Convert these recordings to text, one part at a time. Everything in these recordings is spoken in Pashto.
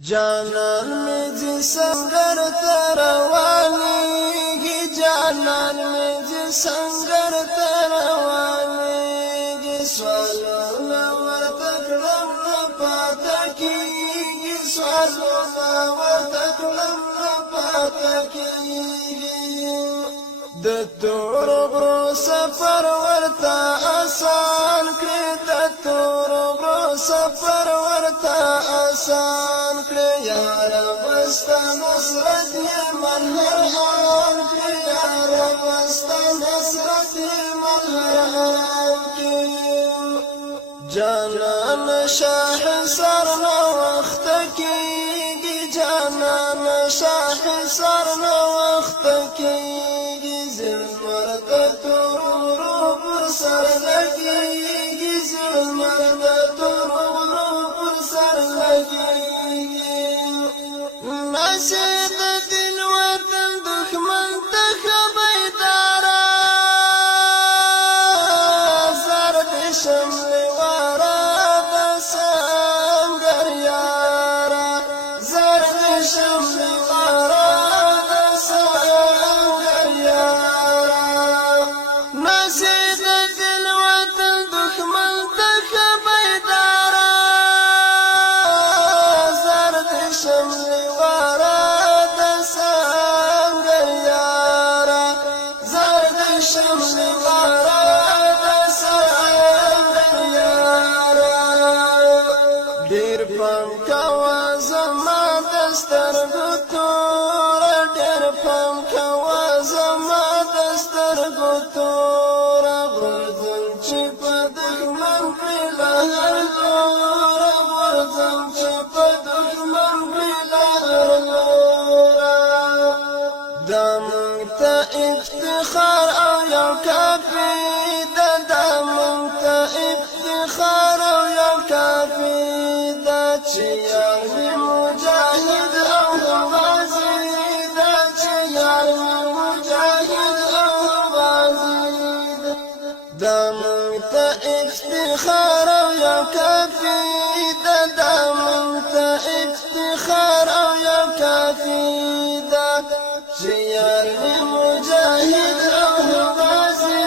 جانان می جی سنگر تروانی جانان می جی سنگر تروانی سوالونا ورتکلم نپاتکی سوالونا ورتکلم نپاتکی د تور غرو سفر ورتا آسان کړی د تور غرو سفر ورتا آسان کړی یار وستا نصرت یې مرحم کړی یار وستا نصرت یې مرحم کړی جانان شاه سر نو وخت کېږي جانان شاه سر نو وخت کېږي زلمر د تورو پر سر لګېږي زلمر د تورو پر سر لګېږي نصیب د دین وطن دښمن ته ښه بیداره زر د شملې واره د سنګر یاره زر د شملې واره د سنګر یاره نصیب د دین وطن دښمن ته ښه بیداره زر د شملې واره د سنګر یاره زر د شملې واره د سنګر یاره ډېر پام کوه زما د سترګو توره ډېر پام کوه زما د سترګو توره غورځم چې په دښمن پرې له هر لوره غورځم چې په دښمن پرې له هر لوره دا موږ ته افتخار او یو کافي ده دا موږ ته افتخار او یو کافي ده چې یار مې مجاهد او غازي ده چې یار مې مجاهد او غازي ده دا موږ ته افتخار او یو کافي ده دا موږ ته افتخار او یو کافي ده چې یار مې مجاهد او غازي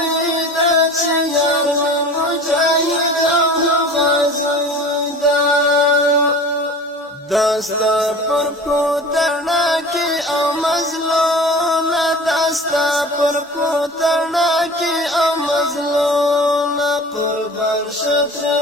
ده چې یار مې مجاهد او غازي ده داستا پر پوتنا کې او مظلوم داستا پر پوتنا کې او مظلوم قربان شتر